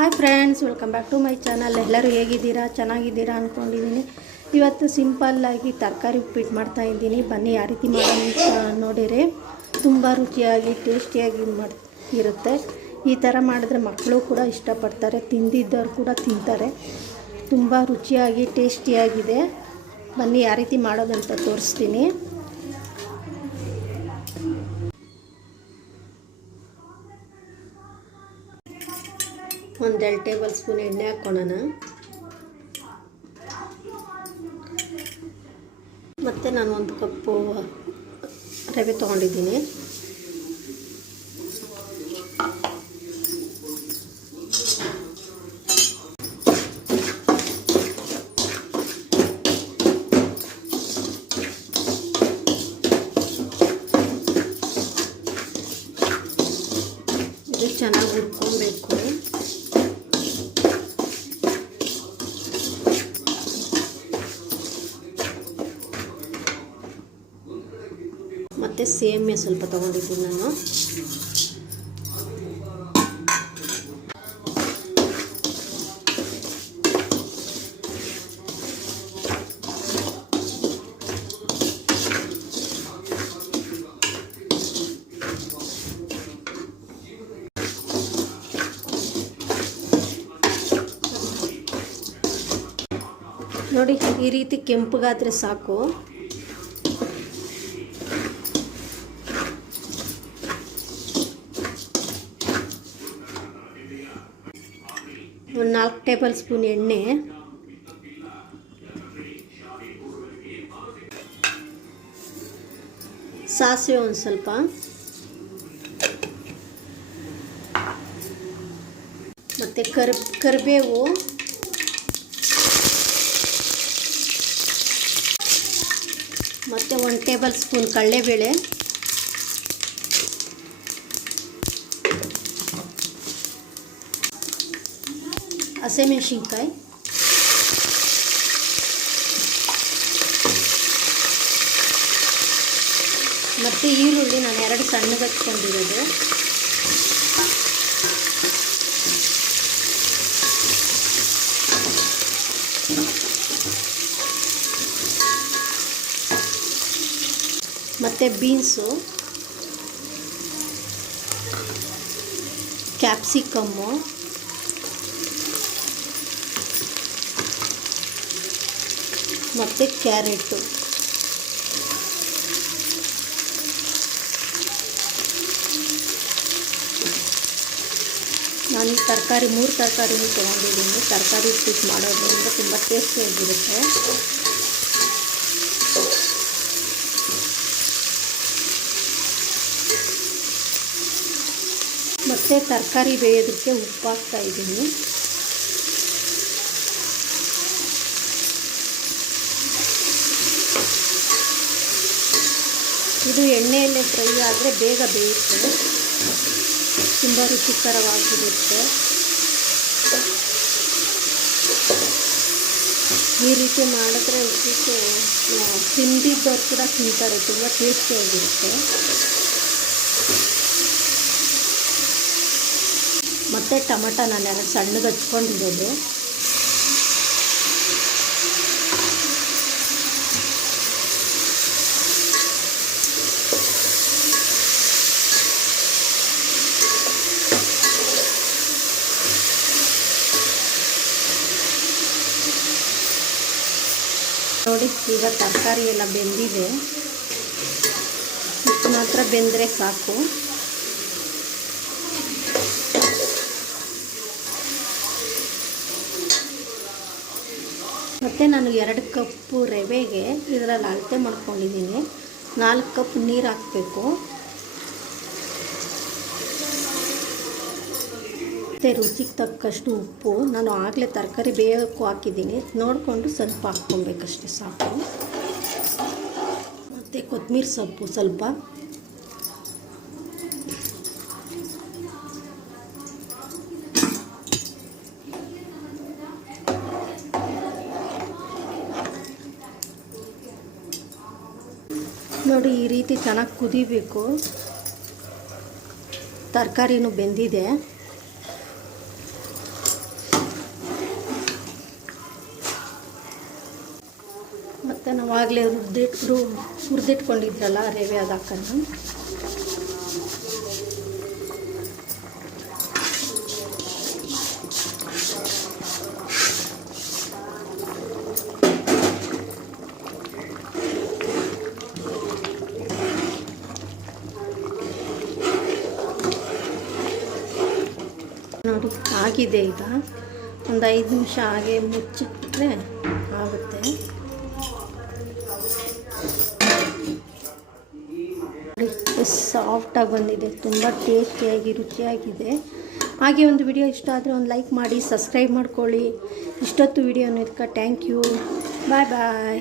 Hi friends, welcome back to my channel. ಎಲ್ಲರೂ ಹೇಗಿದ್ದೀರಾ? ಚೆನ್ನಾಗಿದ್ದೀರಾ ಅಂದ್ಕೊಂಡಿದ್ದೀನಿ. ಇವತ್ತು ಸಿಂಪಲ್ಲಾಗಿ ತರಕಾರಿ ಉಪ್ಪಿಟ್ಟು ಮಾಡ್ತಾಯಿದ್ದೀನಿ. ಬನ್ನಿ ಯಾವ ರೀತಿ ಮಾಡೋದು ನೋಡಿರಿ. ತುಂಬ ರುಚಿಯಾಗಿ ಟೇಸ್ಟಿಯಾಗಿ ಇರುತ್ತೆ. ಈ ಥರ ಮಾಡಿದ್ರೆ ಮಕ್ಕಳು ಕೂಡ ಇಷ್ಟಪಡ್ತಾರೆ, ತಿಂದಿದ್ದವ್ರು ಕೂಡ ತಿಂತಾರೆ. ತುಂಬ ರುಚಿಯಾಗಿ ಟೇಸ್ಟಿಯಾಗಿದೆ. ಬನ್ನಿ ಯಾವ ರೀತಿ ಮಾಡೋದಂತ ತೋರಿಸ್ತೀನಿ. ಒಂದು 2 ಟೇಬಲ್ ಸ್ಪೂನ್ ಎಣ್ಣೆ ಹಾಕ್ಕೊಳ್ಳೋಣ. ಮತ್ತು ನಾನು 1 ಕಪ್ಪು ರವೆ ತೊಗೊಂಡಿದ್ದೀನಿ. ಇದು ಚೆನ್ನಾಗಿ ಹುರ್ಕೊಬೇಕು. ಮತ್ತು ಸೇಮಿಯಾ ಸ್ವಲ್ಪ ತೊಗೊಂಡಿದ್ದೀನಿ ನಾನು. ನೋಡಿ, ಈ ರೀತಿ ಕೆಂಪಗಾದರೆ ಸಾಕು. ಒಂದು 4 ಟೇಬಲ್ ಸ್ಪೂನ್ ಎಣ್ಣೆ, ಸಾಸಿವೆ ಒಂದು ಸ್ವಲ್ಪ, ಮತ್ತು ಕರಿಬೇವು, ಮತ್ತು 1 ಟೇಬಲ್ ಸ್ಪೂನ್ ಕಡಲೆಬೇಳೆ, ಹಸಿಮೆಣಸಿನ್ಕಾಯಿ, ಮತ್ತು ಈರುಳ್ಳಿ ನಾನು 2 ಸಣ್ಣಗೆ ಹಚ್ಕೊಂಡಿರೋದು. ಮತ್ತು ಬೀನ್ಸು, ಕ್ಯಾಪ್ಸಿಕಮ್ಮು, ಮತ್ತು ಕ್ಯಾರೆಟು. ನಾನು ತರಕಾರಿ 3 ತರಕಾರಿನೂ ತೊಗೊಂಡಿದ್ದೀನಿ. ತರಕಾರಿ ಉಪ್ಪಿಟ್ಟು ಮಾಡೋದ್ರಿಂದ ತುಂಬ ಟೇಸ್ಟಿಯಾಗಿರುತ್ತೆ. ಮತ್ತು ತರಕಾರಿ ಬೇಯೋದಕ್ಕೆ ಉಪ್ಪು ಹಾಕ್ತಾಯಿದ್ದೀನಿ. ಇದು ಎಣ್ಣೆಯಲ್ಲೇ ಫ್ರೈ ಆದರೆ ಬೇಗ ಬೇಯುತ್ತೆ, ತುಂಬ ರುಚಿಕರವಾಗಿರುತ್ತೆ. ಈ ರೀತಿ ಮಾಡಿದ್ರೆ ಉಪ್ಪಿಟ್ಟು ತಿಂದಿದ್ದವ್ರು ಕೂಡ ತಿಂತಾರೆ, ತುಂಬ ಟೇಸ್ಟಿಯಾಗಿರುತ್ತೆ. ಮತ್ತು ಟೊಮಟೊ ನಾನು 2 ಸಣ್ಣಗೆ ಹಚ್ಕೊಂಡಿರೋದು. ನೋಡಿ, ಈಗ ತರಕಾರಿ ಎಲ್ಲ ಬೆಂದಿದೆ. ಇಷ್ಟು ಮಾತ್ರ ಬೆಂದರೆ ಸಾಕು. ಮತ್ತು ನಾನು 2 ಕಪ್ಪು ರವೆಗೆ ಇದರಲ್ಲಿ ಅಳತೆ ಮಾಡ್ಕೊಂಡಿದ್ದೀನಿ. 4 ಕಪ್ ನೀರು ಹಾಕಬೇಕು. ಮತ್ತು ರುಚಿಗೆ ತಕ್ಕಷ್ಟು ಉಪ್ಪು. ನಾನು ಆಗಲೇ ತರಕಾರಿ ಬೇಯೋಕ್ಕೂ ಹಾಕಿದ್ದೀನಿ, ನೋಡಿಕೊಂಡು ಸ್ವಲ್ಪ ಹಾಕ್ಕೊಬೇಕಷ್ಟೆ ಸಾಕು. ಮತ್ತು ಕೊತ್ತಂಬರಿ ಸೊಪ್ಪು ಸ್ವಲ್ಪ, ನೋಡಿ ಈ ರೀತಿ ಚೆನ್ನಾಗಿ ಕುದಿಬೇಕು. ತರಕಾರಿನೂ ಬೆಂದಿದೆ. ಮತ್ತು ನಾವು ಆಗಲೇ ಹುರಿದಿಟ್ಕೊಂಡಿದ್ರಲ್ಲ ರವೆ ಅದು ಹಾಕೋಣ. ನೋಡಿ ಆಗಿದೆ. ಈಗ ಒಂದು 5 ನಿಮಿಷ ಹಾಗೆ ಮುಚ್ಚಿಟ್ರೆ ಆಗುತ್ತೆ. ನೋಡಿ ಸಾಫ್ಟಾಗಿ ಬಂದಿದೆ, ತುಂಬ ಟೇಸ್ಟಿಯಾಗಿ ರುಚಿಯಾಗಿದೆ. ಹಾಗೆ ಒಂದು ವಿಡಿಯೋ ಇಷ್ಟ ಆದರೆ ಒಂದು ಲೈಕ್ ಮಾಡಿ, ಸಬ್ಸ್ಕ್ರೈಬ್ ಮಾಡ್ಕೊಳ್ಳಿ. ಇಷ್ಟೊತ್ತು ವಿಡಿಯೋ ನೋಡೋದಕ್ಕೆ ಥ್ಯಾಂಕ್ ಯು. Bye bye.